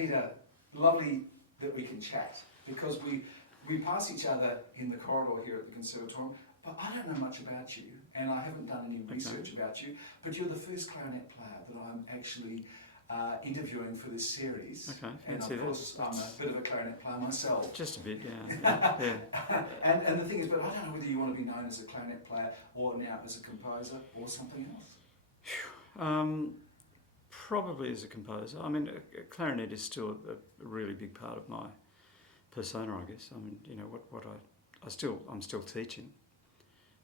Peter, lovely that we can chat, because we pass each other in the corridor here at the Conservatorium, but I don't know much about you, and I haven't done any research about you, but you're the first clarinet player that I'm actually interviewing for this series. Okay, and of course I'm a bit of a clarinet player myself. Just a bit, yeah. And the thing is, but I don't know whether you want to be known as a clarinet player or now as a composer or something else. Probably as a composer. I mean, clarinet is still a really big part of my persona, I guess. I mean, you know, I'm still teaching,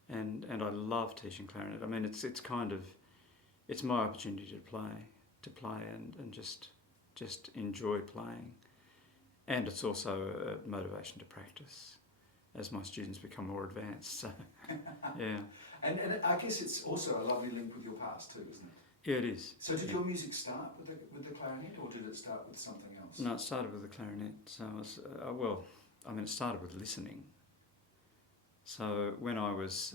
and I love teaching clarinet. I mean, it's my opportunity to play and just enjoy playing, and it's also a motivation to practice as my students become more advanced. So, yeah. And I guess it's also a lovely link with your past too, isn't it? Yeah, it is. So did your music start with the clarinet, or did it start with something else? No, it started with the clarinet. So I was, it started with listening. So when I was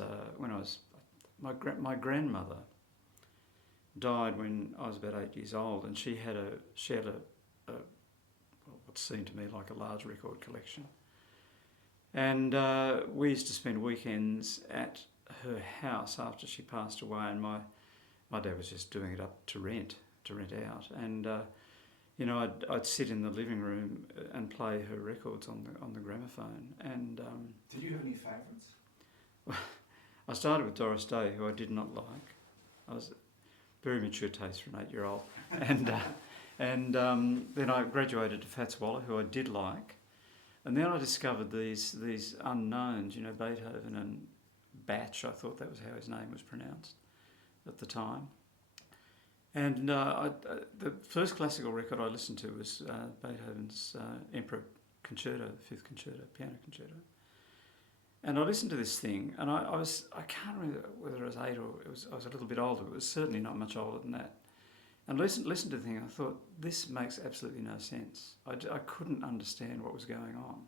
my grandmother died when I was about 8 years old, and she had what seemed to me like a large record collection. And we used to spend weekends at her house after she passed away, and my dad was just doing it up to rent out, and you know, I'd sit in the living room and play her records on the gramophone. And did you have any favourites? I started with Doris Day, who I did not like. I was very mature taste for an 8-year-old, and then I graduated to Fats Waller, who I did like, and then I discovered these unknowns, you know, Beethoven and Bach. I thought that was how his name was pronounced at the time. And the first classical record I listened to was Beethoven's Emperor Concerto, the Fifth Concerto, Piano Concerto. And I listened to this thing, and I can't remember whether I was 8 or I was a little bit older, but it was certainly not much older than that. And listened to the thing, and I thought, this makes absolutely no sense. I couldn't understand what was going on.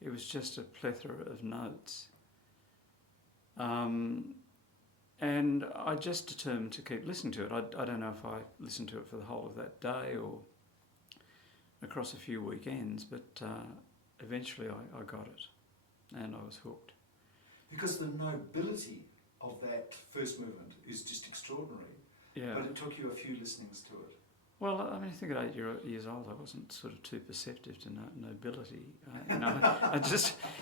It was just a plethora of notes. And I just determined to keep listening to it. I don't know if I listened to it for the whole of that day or across a few weekends, but eventually I got it, and I was hooked. Because the nobility of that first movement is just extraordinary. Yeah. But it took you a few listenings to it. Well, I mean, I think at 8 years old, I wasn't sort of too perceptive to nobility. You know,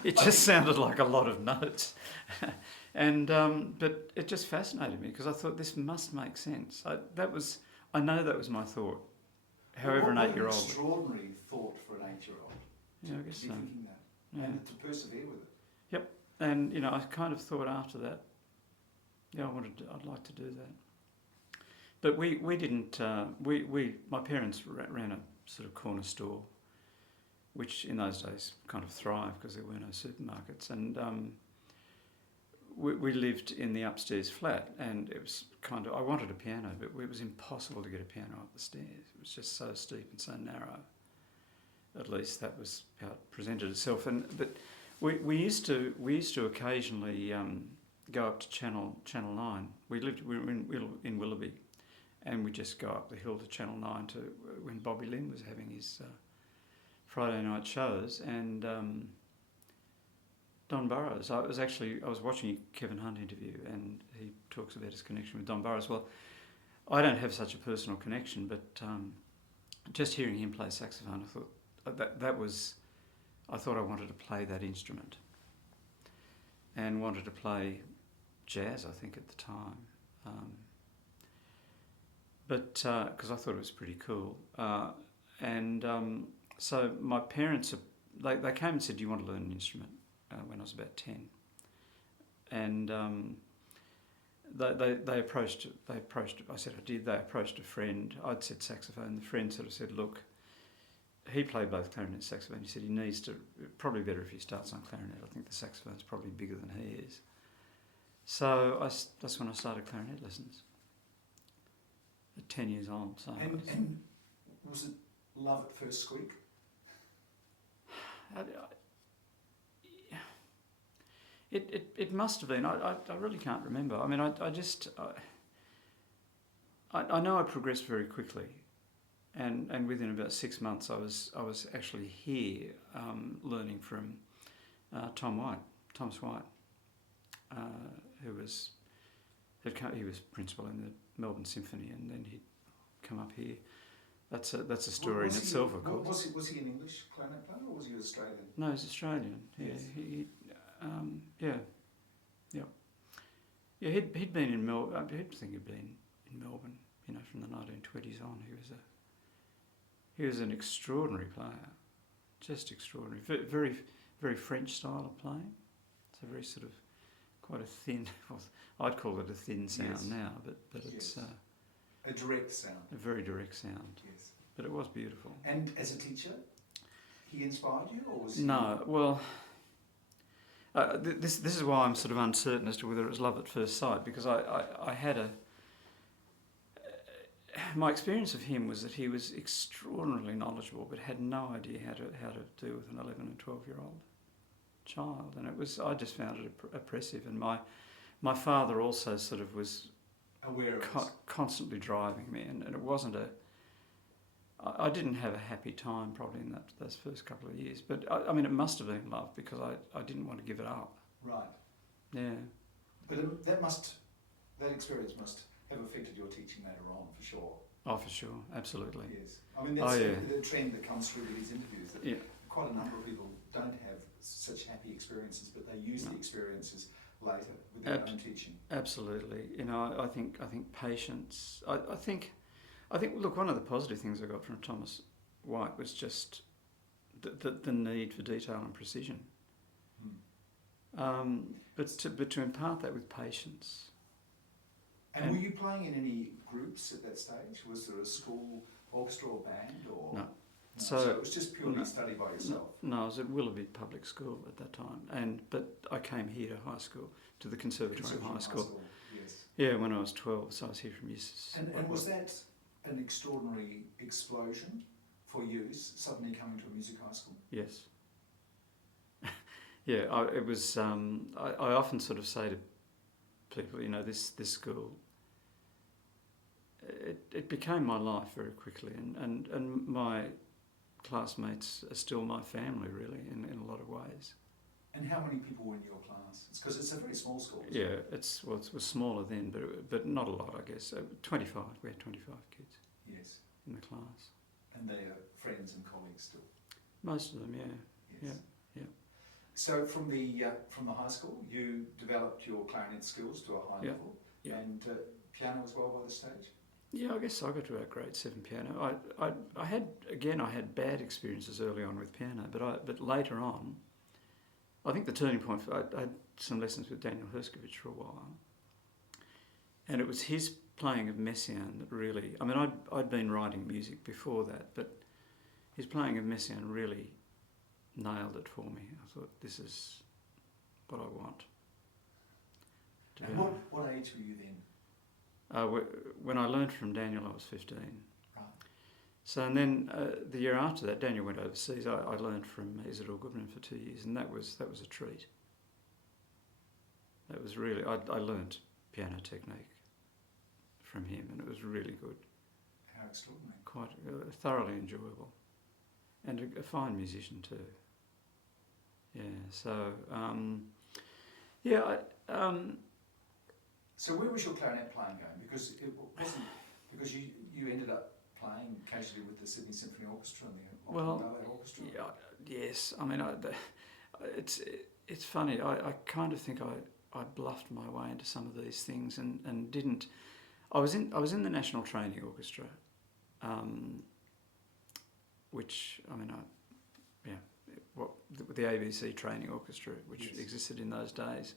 it just sounded like a lot of notes, and but it just fascinated me because I thought this must make sense. I know that was my thought. However, an 8-year-old. What an extraordinary thought for an 8-year-old. Yeah, I guess to be so. thinking that, Yeah. and to persevere with it. Yep, and you know, I kind of thought after that, yeah, I'd like to do that. But we didn't, my parents ran a sort of corner store, which in those days kind of thrived because there were no supermarkets. And we lived in the upstairs flat, and it was kind of, I wanted a piano, but it was impossible to get a piano up the stairs. It was just so steep and so narrow. At least that was how it presented itself. But we used to occasionally go up to Channel 9. We were in Willoughby. And we'd just go up the hill to Channel 9 to when Bobby Lynn was having his Friday night shows, and Don Burrows. I was watching a Kevin Hunt interview, and he talks about his connection with Don Burrows. Well, I don't have such a personal connection, but just hearing him play saxophone, I thought I thought I wanted to play that instrument, and wanted to play jazz, I think, at the time. But because I thought it was pretty cool, so my parents they came and said, "Do you want to learn an instrument?" When I was about 10, and they approached. I said I did. They approached a friend. I'd said saxophone. The friend sort of said, "Look," he played both clarinet and saxophone. He said he needs to, probably better if he starts on clarinet. I think the saxophone's probably bigger than he is. So that's when I started clarinet lessons. At 10 years old. So and was it love at first squeak? It must have been. I really can't remember. I mean, I know I progressed very quickly, and within about 6 months, I was actually here learning from Thomas White, who was he was principal in the Melbourne Symphony, and then he'd come up here. That's a story in itself, of course. Was he an English clarinet player, or was he Australian? No, he's Australian. Yes. Yeah, he'd been in Melbourne. I think he'd been in Melbourne, you know, from the 1920s on. He was an extraordinary player, just extraordinary. Very, very French style of playing. It's a very sort of quite a thin. Well, I'd call it a thin sound now, but it's a direct sound. A very direct sound. Yes. But it was beautiful. And as a teacher, he inspired you, or was he? No, well. This is why I'm sort of uncertain as to whether it was love at first sight, because I had my experience of him was that he was extraordinarily knowledgeable, but had no idea how to deal with an 11 and 12-year-old child, and I just found it oppressive. And my father also sort of was aware of constantly driving me, and it wasn't I didn't have a happy time probably in those first couple of years, but I mean it must have been love, because I didn't want to give it up. Right. Yeah. But that experience must have affected your teaching later on, for sure. Oh, for sure, absolutely. Yes. I mean, that's the trend that comes through these interviews, that quite a number of people don't have such happy experiences, but they use the experiences later with their own teaching. Absolutely. You know, I think patience. I think look, one of the positive things I got from Thomas White was just the need for detail and precision. But to impart that with patience. And were you playing in any groups at that stage? Was there a school orchestra or band, or no? So it was just purely study by yourself. No, I was at Willoughby Public School at that time, but I came here to high school, to the Conservatroium High School. Yes. Yeah, when I was 12, so I was here from years. And was that an extraordinary explosion for you, suddenly coming to a music high school? Yes. Yeah, it was. I often sort of say to people, you know, this school. It became my life very quickly, and my classmates are still my family, really, in a lot of ways. And how many people were in your class? It's because it's a very small school. Yeah, it was smaller then, but not a lot, I guess. 25. We had 25 kids. Yes. In the class. And they are friends and colleagues still. Most of them, yeah. Yes. Yeah. So from the high school, you developed your clarinet skills to a high level, and piano as well by this stage. Yeah, I guess I got to about grade 7 piano. I had bad experiences early on with piano, but later on, I think the turning point. I had some lessons with Daniel Herskovich for a while, and it was his playing of Messiaen that really. I mean, I'd been writing music before that, but his playing of Messiaen really nailed it for me. I thought, this is what I want. And what age were you then? When I learned from Daniel, I was 15. Right. So, and then the year after that, Daniel went overseas. I learned from Isidore Goodman for 2 years, and that was a treat. That was really, I learned piano technique from him, and it was really good. How extraordinary. Quite thoroughly enjoyable. And a fine musician too. Yeah, so, So where was your clarinet playing going? Because it wasn't, because you ended up playing casually with the Sydney Symphony Orchestra and the Ballet Orchestra. Yeah, yes. I mean, it's funny. I kind of think I bluffed my way into some of these things and didn't. I was in the National Training Orchestra, which I mean, the ABC Training Orchestra, which existed in those days.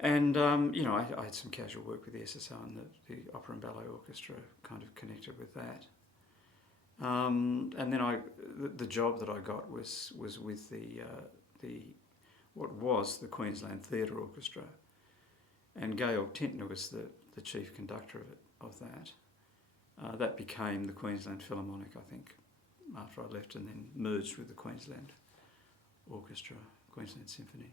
And, I had some casual work with the SSO and the Opera and Ballet Orchestra, kind of connected with that. And then the job that I got was with what was the Queensland Theatre Orchestra. And Georg Tintner was the chief conductor of that. That became the Queensland Philharmonic, I think, after I left, and then merged with the Queensland Orchestra, Queensland Symphony.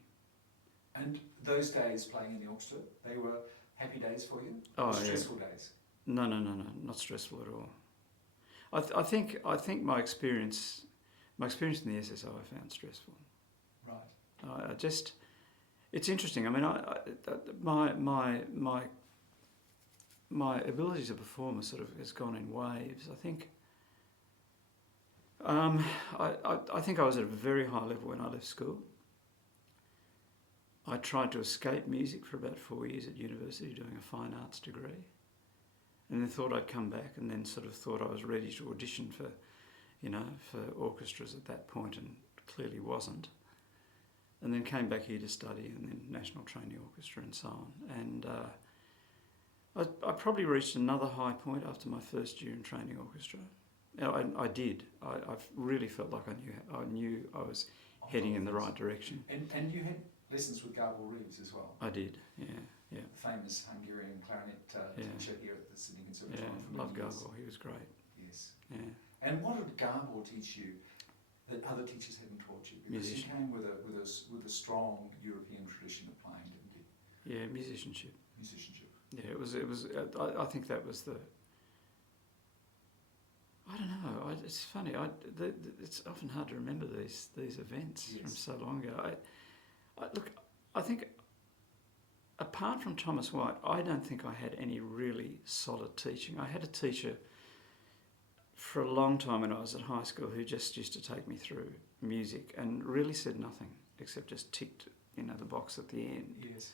And those days playing in the orchestra, they were happy days for you? Oh, or stressful days? No, not stressful at all. I think my experience in the SSO I found stressful. Right. I just, it's interesting. I mean, my ability to perform has gone in waves. I think. I think I was at a very high level when I left school. I tried to escape music for about 4 years at university doing a fine arts degree, and then thought I'd come back, and then sort of thought I was ready to audition for orchestras at that point, and clearly wasn't. And then came back here to study, and then National Training Orchestra and so on. And I probably reached another high point after my first year in training orchestra. I did. I really felt like I knew I was heading in the right direction. And you had lessons with Gabor Reeves as well. I did, yeah. The famous Hungarian clarinet teacher here at the Sydney Conservatroium. Yeah, love Gabor. He was great. Yes. Yeah. And what did Gabor teach you that other teachers hadn't taught you? Because you came with a strong European tradition of playing, didn't you? Yeah, musicianship. Yeah, it was. I think that was the. I don't know. It's funny. It's often hard to remember these events from so long ago. I think, apart from Thomas White, I don't think I had any really solid teaching. I had a teacher for a long time when I was at high school who just used to take me through music and really said nothing except just ticked, the box at the end. Yes.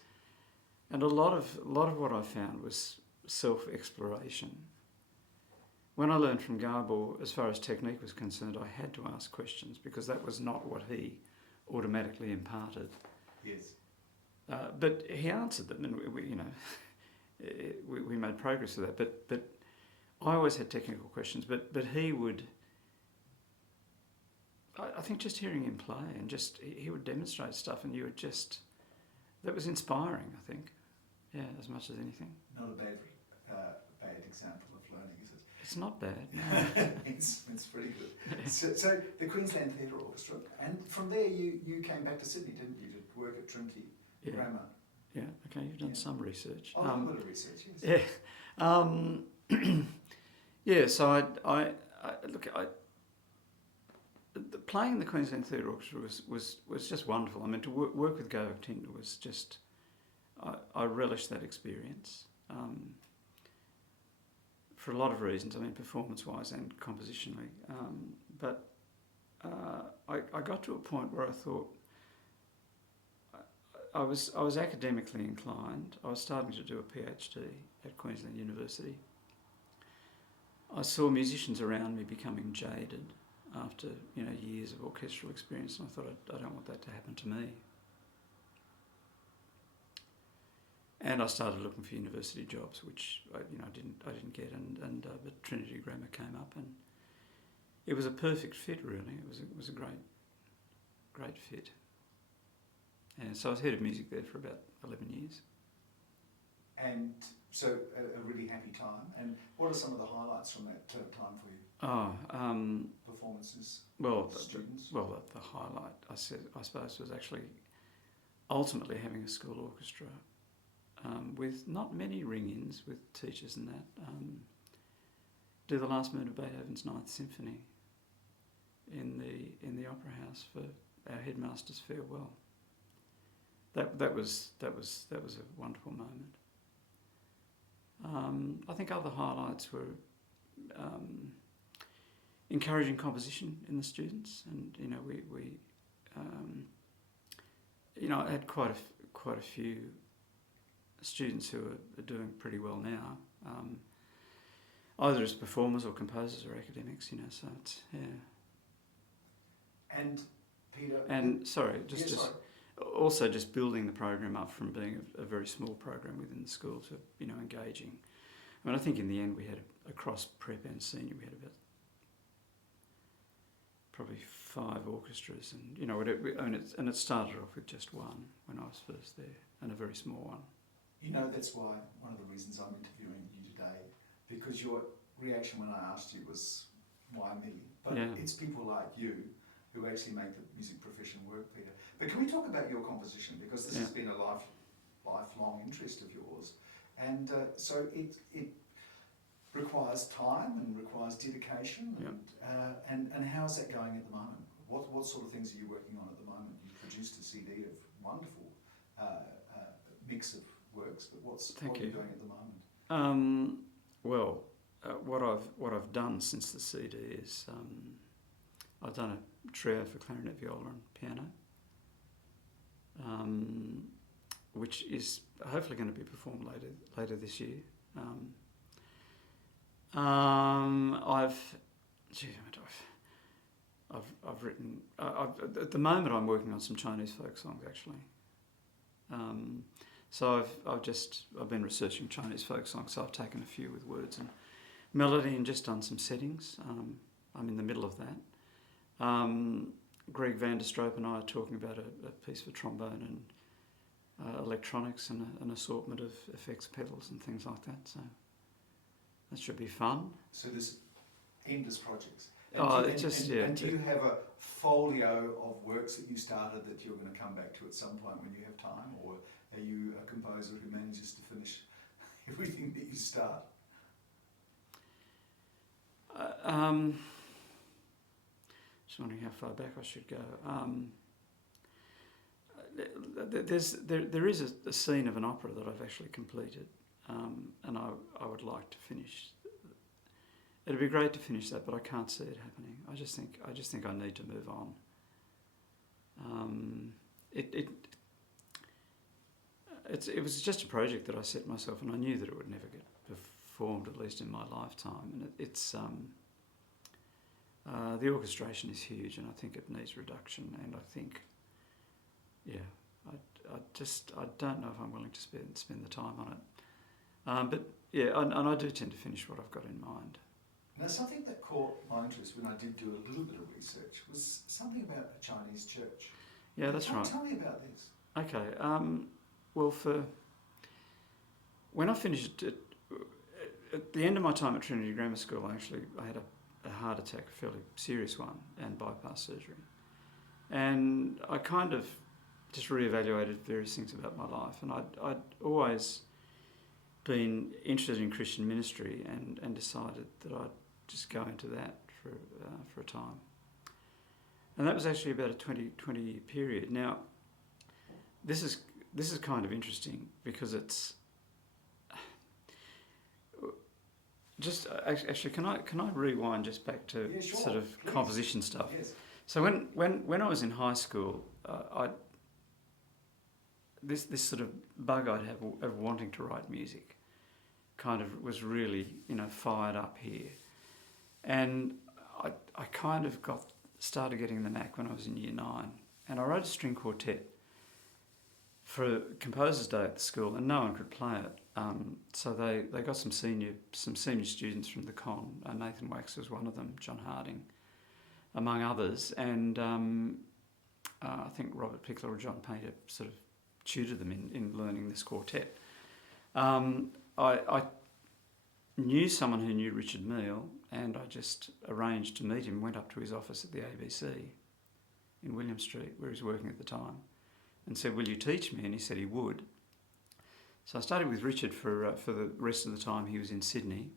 And a lot of what I found was self-exploration. When I learned from Gabor, as far as technique was concerned, I had to ask questions because that was not what he automatically imparted. Yes. But he answered them, and we made progress with that. But I always had technical questions. But he would. I think just hearing him play and he would demonstrate stuff, and you would just. That was inspiring, I think. Yeah, as much as anything. Not a bad example of learning, is it? It's not bad. it's pretty good. So the Queensland Theatre Orchestra, and from there you came back to Sydney, didn't you, to work at Trinity Grammar? Yeah. Okay, you've done some research. A little bit of research, yes. Yeah. Yeah. So playing in the Queensland Theatre Orchestra was just wonderful. I mean, to work with Go Tinter was just. I relished that experience. For a lot of reasons, I mean, performance-wise and compositionally. But I got to a point where I thought I was academically inclined. I was starting to do a PhD at Queensland University. I saw musicians around me becoming jaded after years of orchestral experience, and I thought I don't want that to happen to me. And I started looking for university jobs, which I didn't get, but Trinity Grammar came up, and it was a perfect fit. Really, it was a great fit. And so I was head of music there for about 11 years. And so a really happy time. And what are some of the highlights from that time for you? Performances. Students. The highlight I suppose was actually ultimately having a school orchestra. With not many ring-ins with teachers and that, do the last movement of Beethoven's Ninth Symphony in the Opera House for our headmaster's farewell. That was a wonderful moment. I think other highlights were encouraging composition in the students, and I had quite a few students who are doing pretty well now, either as performers or composers or academics, so it's, yeah. And Peter... And, also just building the program up from being a very small program within the school to, engaging. I mean, I think in the end we had, across prep and senior, we had about probably 5 orchestras, and it started off with just one when I was first there, and a very small one. That's why one of the reasons I'm interviewing you today, because your reaction when I asked you was, why me? But it's people like you who actually make the music profession work, Peter. But can we talk about your composition? Because this has been a lifelong interest of yours. And so requires time and requires dedication. And how is that going at the moment? What sort of things are you working on at the moment? You produced a CD of wonderful mix of works, but what are you doing at the moment? What I've done since the CD is I've done a trio for clarinet, viola, and piano, which is hopefully going to be performed later this year. I've written. At the moment, I'm working on some Chinese folk songs actually. So I've been researching Chinese folk songs. So I've taken a few with words and melody and just done some settings. I'm in the middle of that. Greg van der Stroop and I are talking about a piece for trombone and electronics and an assortment of effects pedals and things like that. So that should be fun. So there's endless projects. And do you have a folio of works that you started that you're going to come back to at some point when you have time, or are you a composer who manages to finish everything that you start? Just wondering how far back I should go. There is a scene of an opera that I've actually completed, and I would like to finish. It'd be great to finish that, but I can't see it happening. I just think I need to move on. It was just a project that I set myself, and I knew that it would never get performed, at least in my lifetime. And the orchestration is huge, and I think it needs reduction. And I think, I don't know if I'm willing to spend the time on it. But I do tend to finish what I've got in mind. Now, something that caught my interest when I did do a little bit of research was something about a Chinese church. Yeah, that's right. Tell me about this. Okay. When I finished at the end of my time at Trinity Grammar School, I had a heart attack, a fairly serious one, and bypass surgery. And I kind of just reevaluated various things about my life, and I'd always been interested in Christian ministry and decided that I'd just go into that for a time. And that was actually about a 20-year period. Now, this is kind of interesting because it's just actually. Can I rewind just back to sort of please. Composition stuff? Yes. So when I was in high school, this sort of bug I'd have of wanting to write music kind of was really fired up here, and I kind of started getting the knack when I was in year 9, and I wrote a string quartet for Composers' Day at the school, and no one could play it. So they got some senior students from the con. Nathan Wax was one of them, John Harding, among others, and I think Robert Pickler or John Painter sort of tutored them in learning this quartet. I knew someone who knew Richard Meal, and I just arranged to meet him, went up to his office at the ABC in William Street, where he was working at the time, and said, "Will you teach me?" And he said he would. So I studied with Richard for the rest of the time he was in Sydney.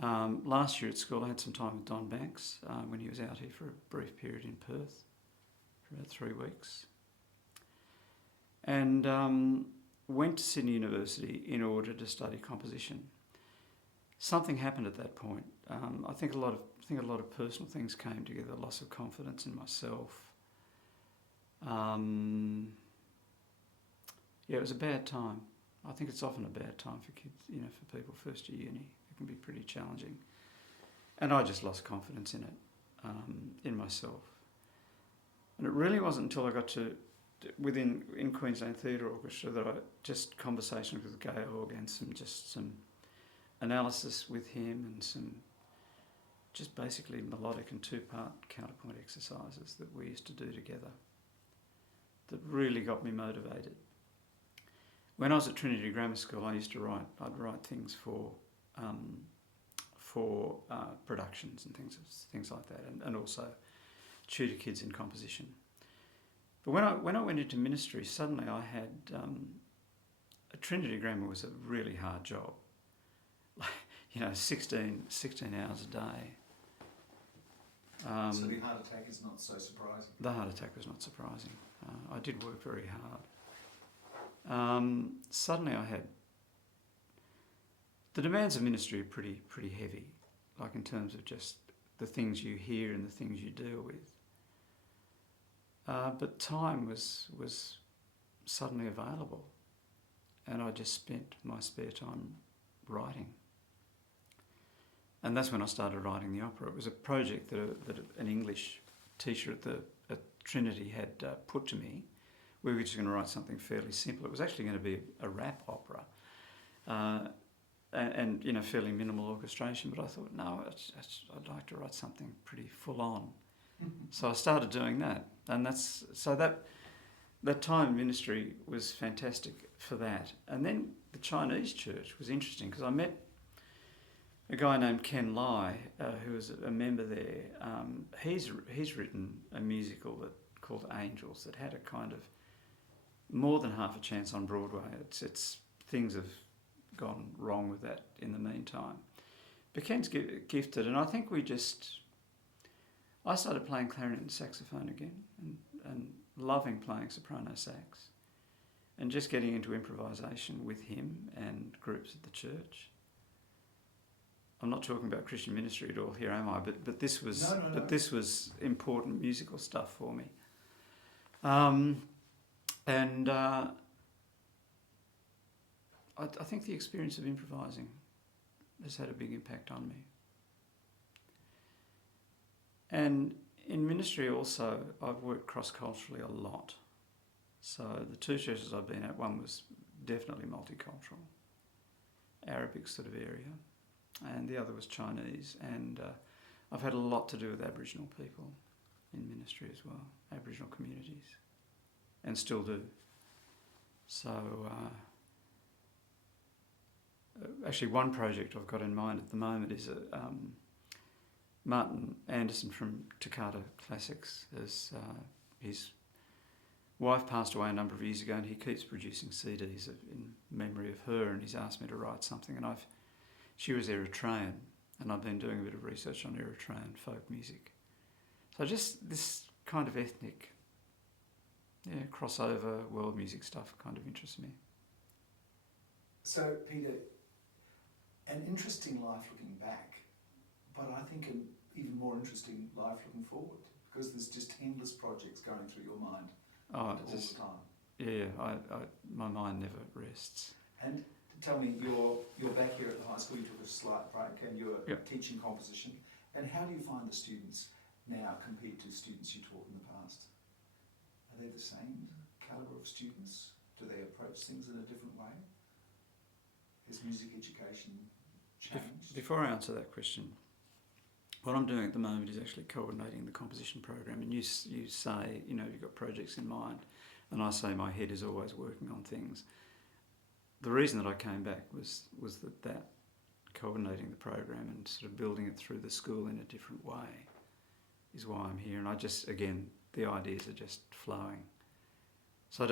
Last year at school I had some time with Don Banks when he was out here for a brief period in Perth for about 3 weeks. And went to Sydney University in order to study composition. Something happened at that point. I think a lot of personal things came together. Loss of confidence in myself. It was a bad time. I think it's often a bad time for kids, for people first year uni. It can be pretty challenging. And I just lost confidence in it, in myself. And it really wasn't until I got to in Queensland Theatre Orchestra that I just conversations with Georg and some analysis with him and some just basically melodic and 2-part counterpoint exercises that we used to do together that really got me motivated. When I was at Trinity Grammar School, I'd write things for productions and things like that, and also tutor kids in composition. But when I went into ministry, suddenly I had Trinity Grammar was a really hard job. 16 hours a day. So the heart attack is not so surprising. The heart attack was not surprising. I did work very hard. Suddenly I had... The demands of ministry are pretty heavy, like in terms of just the things you hear and the things you deal with. But time was suddenly available, and I just spent my spare time writing. And that's when I started writing the opera. It was a project that an English teacher at Trinity had put to me. We were just going to write something fairly simple. It was actually going to be a rap opera, and fairly minimal orchestration. But I thought, no, I'd like to write something pretty full on. So I started doing that, and that time in ministry was fantastic for that. And then the Chinese church was interesting because I met a guy named Ken Lai, who was a member there. He's written a musical called Angels that had a kind of more than half a chance on Broadway. It's things have gone wrong with that in the meantime. But Ken's gifted, and I think I started playing clarinet and saxophone again, and loving playing soprano sax, and just getting into improvisation with him and groups at the church. I'm not talking about Christian ministry at all here, am I? But this was No. This was important musical stuff for me. I think the experience of improvising has had a big impact on me. And in ministry also, I've worked cross-culturally a lot. So the two churches I've been at, one was definitely multicultural, Arabic sort of area, and the other was Chinese. And I've had a lot to do with Aboriginal people in ministry as well, Aboriginal communities, and still do. So actually one project I've got in mind at the moment is Martin Anderson from Toccata Classics. His wife passed away a number of years ago, and he keeps producing CDs in memory of her, and he's asked me to write something. And she was Eritrean, and I've been doing a bit of research on Eritrean folk music. So just this kind of ethnic, crossover world music stuff kind of interests me. So, Peter, an interesting life looking back, but I think an even more interesting life looking forward, because there's just endless projects going through your mind all the time. Yeah, my mind never rests. And tell me, you're back here at the high school, you took a slight break, and you're teaching composition. And how do you find the students now compared to students you taught in the past? Are they the same calibre of students? Do they approach things in a different way? Has music education changed? Before I answer that question, what I'm doing at the moment is actually coordinating the composition program. And you say, you've got projects in mind, and I say my head is always working on things. The reason that I came back was that coordinating the program and sort of building it through the school in a different way is why I'm here. And again, the ideas are just flowing. So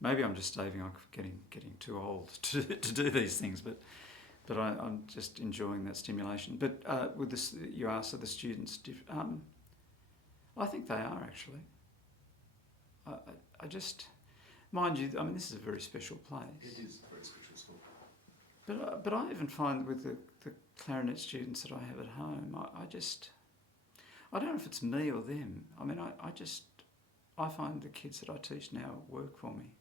maybe I'm just staving off getting too old to do these things, but I'm just enjoying that stimulation. But with this, you asked, are the students different? I think they are actually. I just, mind you, this is a very special place. It is a very special school. But I even find with the clarinet students that I have at home, I don't know if it's me or them. I find the kids that I teach now work for me.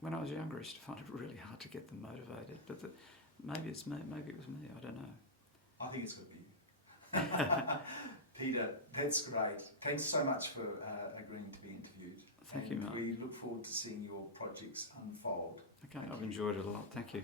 When I was younger, I used to find it really hard to get them motivated. But maybe it's me. Maybe it was me. I don't know. I think it's got to be you. Peter, that's great. Thanks so much for agreeing to be interviewed. Thank you, Mark. We look forward to seeing your projects unfold. Okay, I've enjoyed it a lot. Thank you.